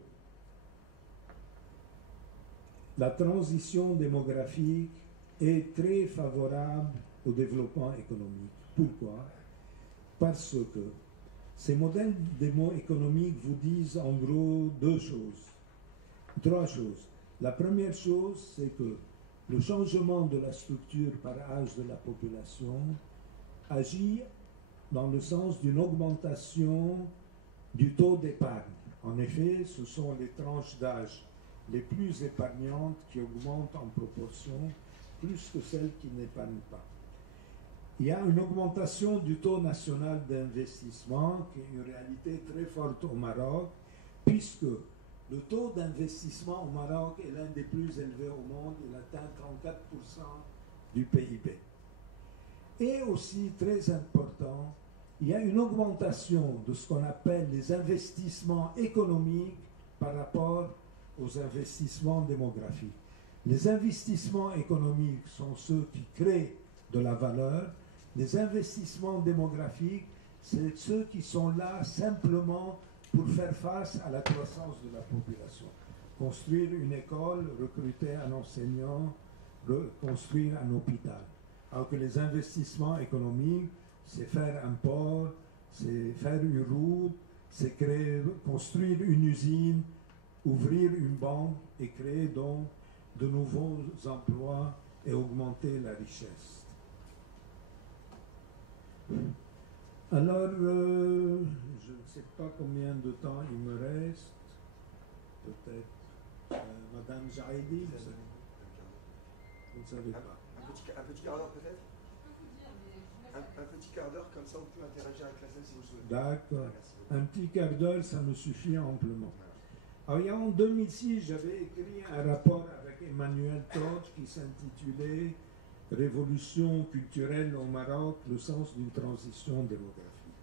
la transition démographique est très favorable au développement économique. Pourquoi? Parce que ces modèles économiques vous disent en gros trois choses. La première chose, c'est que le changement de la structure par âge de la population agit dans le sens d'une augmentation du taux d'épargne. En effet, ce sont les tranches d'âge les plus épargnantes qui augmentent en proportion plus que celles qui n'épargnent pas. Il y a une augmentation du taux national d'investissement qui est une réalité très forte au Maroc, puisque Le taux d'investissement au Maroc est l'un des plus élevés au monde, il atteint 34% du PIB. Et aussi, très important, il y a une augmentation de ce qu'on appelle les investissements économiques par rapport aux investissements démographiques. Les investissements économiques sont ceux qui créent de la valeur. Les investissements démographiques, c'est ceux qui sont là simplement pour faire face à la croissance de la population. Construire une école, recruter un enseignant, construire un hôpital. Alors que les investissements économiques, c'est faire un port, c'est faire une route, c'est construire une usine, ouvrir une banque et créer donc de nouveaux emplois et augmenter la richesse. Alors, je ne sais pas combien de temps il me reste. Peut-être Madame Jaïdi, vous ne savez pas. Un petit quart d'heure peut-être. Un petit quart d'heure, comme ça on peut interagir avec la scène si vous le souhaitez. D'accord. Un petit quart d'heure, ça me suffit amplement. Alors, en 2006, j'avais écrit un rapport avec Emmanuel Todt qui s'intitulait « Révolution culturelle au Maroc, le sens d'une transition démographique ».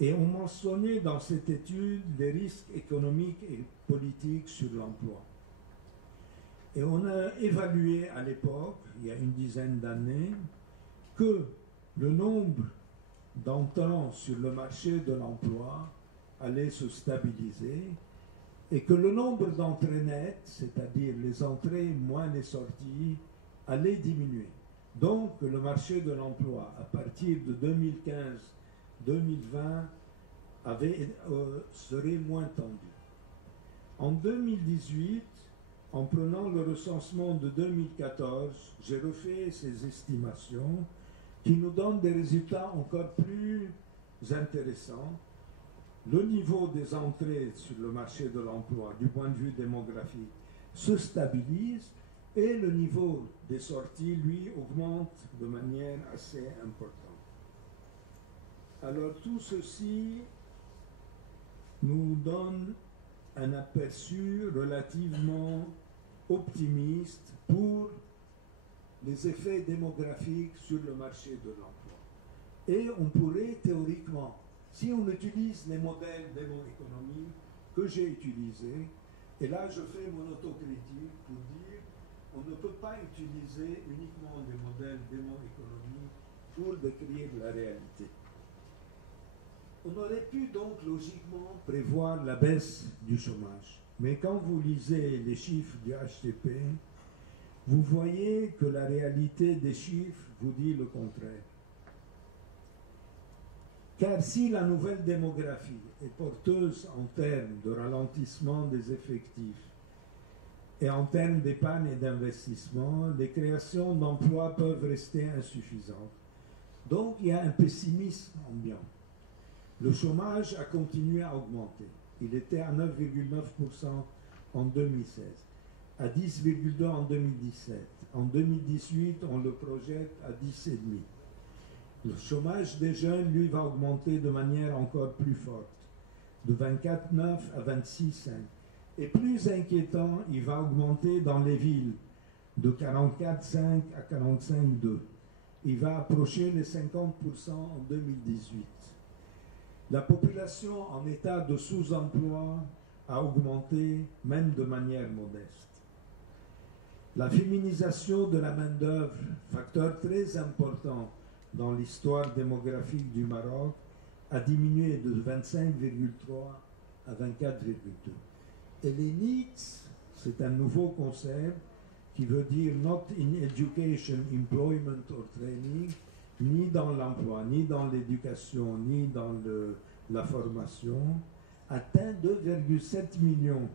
Et on mentionnait dans cette étude les risques économiques et politiques sur l'emploi. Et on a évalué à l'époque, il y a une dizaine d'années, que le nombre d'entrants sur le marché de l'emploi allait se stabiliser et que le nombre d'entrées nettes, c'est-à-dire les entrées moins les sorties, allait diminuer. Donc le marché de l'emploi, à partir de 2015-2020, serait moins tendu. En 2018, en prenant le recensement de 2014, j'ai refait ces estimations qui nous donnent des résultats encore plus intéressants. Le niveau des entrées sur le marché de l'emploi, du point de vue démographique, se stabilise et le niveau des sorties, lui, augmente de manière assez importante. Alors tout ceci nous donne un aperçu relativement optimiste pour les effets démographiques sur le marché de l'emploi. Et on pourrait théoriquement, si on utilise les modèles démo-économiques que j'ai utilisés, et là je fais mon autocritique pour dire on ne peut pas utiliser uniquement les modèles démo-économiques pour décrire la réalité. On aurait pu donc logiquement prévoir la baisse du chômage. Mais quand vous lisez les chiffres du HTP, vous voyez que la réalité des chiffres vous dit le contraire. Car si la nouvelle démographie est porteuse en termes de ralentissement des effectifs et en termes d'épargne et d'investissement, les créations d'emplois peuvent rester insuffisantes. Donc il y a un pessimisme ambiant. Le chômage a continué à augmenter. Il était à 9,9% en 2016, à 10,2% en 2017. En 2018, on le projette à 10,5%. Le chômage des jeunes, lui, va augmenter de manière encore plus forte, de 24,9 à 26,5. Et plus inquiétant, il va augmenter dans les villes, de 44,5 à 45,2. Il va approcher les 50% en 2018. La population en état de sous-emploi a augmenté, même de manière modeste. La féminisation de la main-d'œuvre, facteur très important dans l'histoire démographique du Maroc, a diminué de 25,3 à 24,2. Et les NEETs, c'est un nouveau concept qui veut dire Not in Education, Employment or Training, ni dans l'emploi, ni dans l'éducation, ni dans la formation, atteint 2,7 millions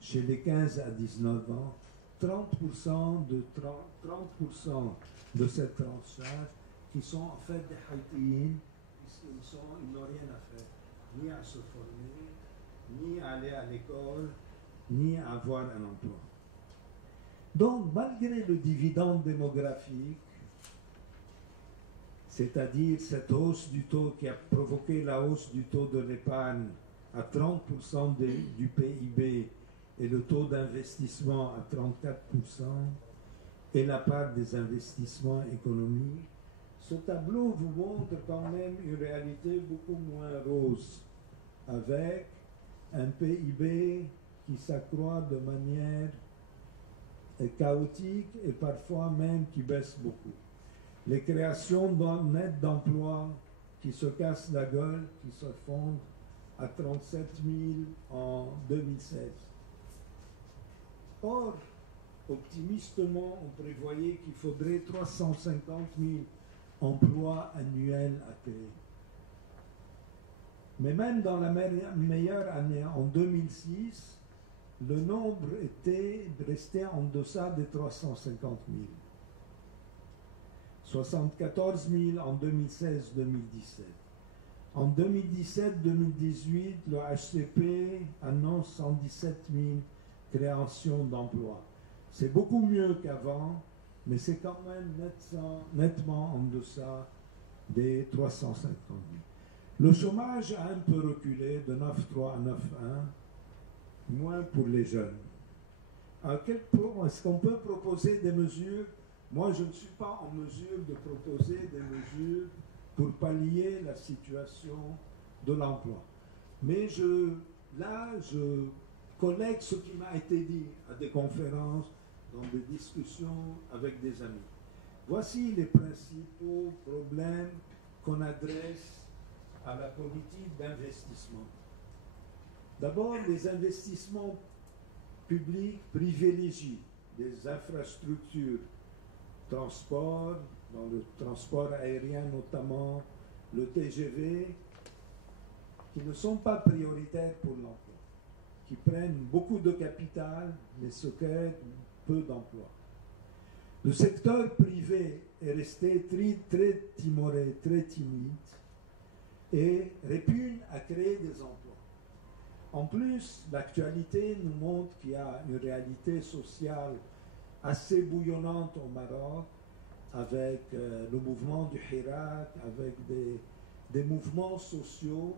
chez les 15 à 19 ans, 30% de cette tranche d'âge qui sont en fait des haïtiens, ils n'ont rien à faire, ni à se former, ni à aller à l'école, ni à avoir un emploi. Donc, malgré le dividende démographique, c'est-à-dire cette hausse du taux qui a provoqué la hausse du taux de l'épargne à 30% du PIB et le taux d'investissement à 34% et la part des investissements économiques, ce tableau vous montre quand même une réalité beaucoup moins rose, avec un PIB qui s'accroît de manière chaotique et parfois même qui baisse beaucoup. Les créations nettes d'emplois qui se cassent la gueule, qui se fondent à 37 000 en 2016. Or, optimistement, on prévoyait qu'il faudrait 350 000 emplois annuels à créer. Mais même dans la meilleure année, en 2006, le nombre était resté en deçà des 350 000. 74 000 en 2016-2017. En 2017-2018, le HCP annonce 117 000 créations d'emplois. C'est beaucoup mieux qu'avant, mais c'est quand même nettement en deçà des 350 000. Le chômage a un peu reculé de 9,3 à 9,1, moins pour les jeunes. À quel point est-ce qu'on peut proposer des mesures? Moi, je ne suis pas en mesure de proposer des mesures pour pallier la situation de l'emploi. Mais je collecte ce qui m'a été dit à des conférences, dans des discussions avec des amis. Voici les principaux problèmes qu'on adresse à la politique d'investissement. D'abord, les investissements publics privilégient des infrastructures, transport, dans le transport aérien notamment, le TGV, qui ne sont pas prioritaires pour l'emploi, qui prennent beaucoup de capital, mais ce créent peu d'emplois. Le secteur privé est resté très timoré, très timide, et répugne à créer des emplois. En plus, l'actualité nous montre qu'il y a une réalité sociale assez bouillonnante au Maroc, avec le mouvement du Hirak, avec des mouvements sociaux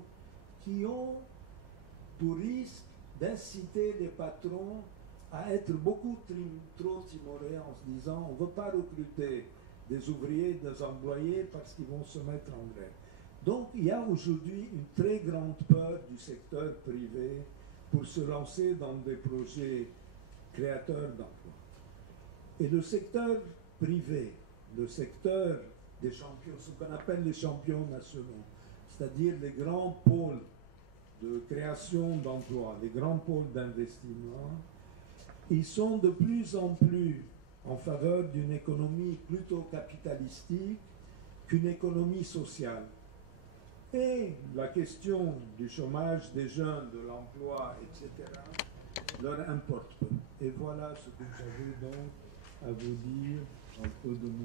qui ont pour risque d'inciter les patrons à être beaucoup trop timorés en se disant on ne veut pas recruter des ouvriers, des employés parce qu'ils vont se mettre en grève. Donc il y a aujourd'hui une très grande peur du secteur privé pour se lancer dans des projets créateurs d'emplois. Et le secteur privé, le secteur des champions, ce qu'on appelle les champions nationaux, c'est-à-dire les grands pôles de création d'emplois, les grands pôles d'investissement, ils sont de plus en plus en faveur d'une économie plutôt capitalistique qu'une économie sociale. Et la question du chômage des jeunes, de l'emploi, etc., leur importe peu. Et voilà ce que j'avais donc à vous dire en peu de mots.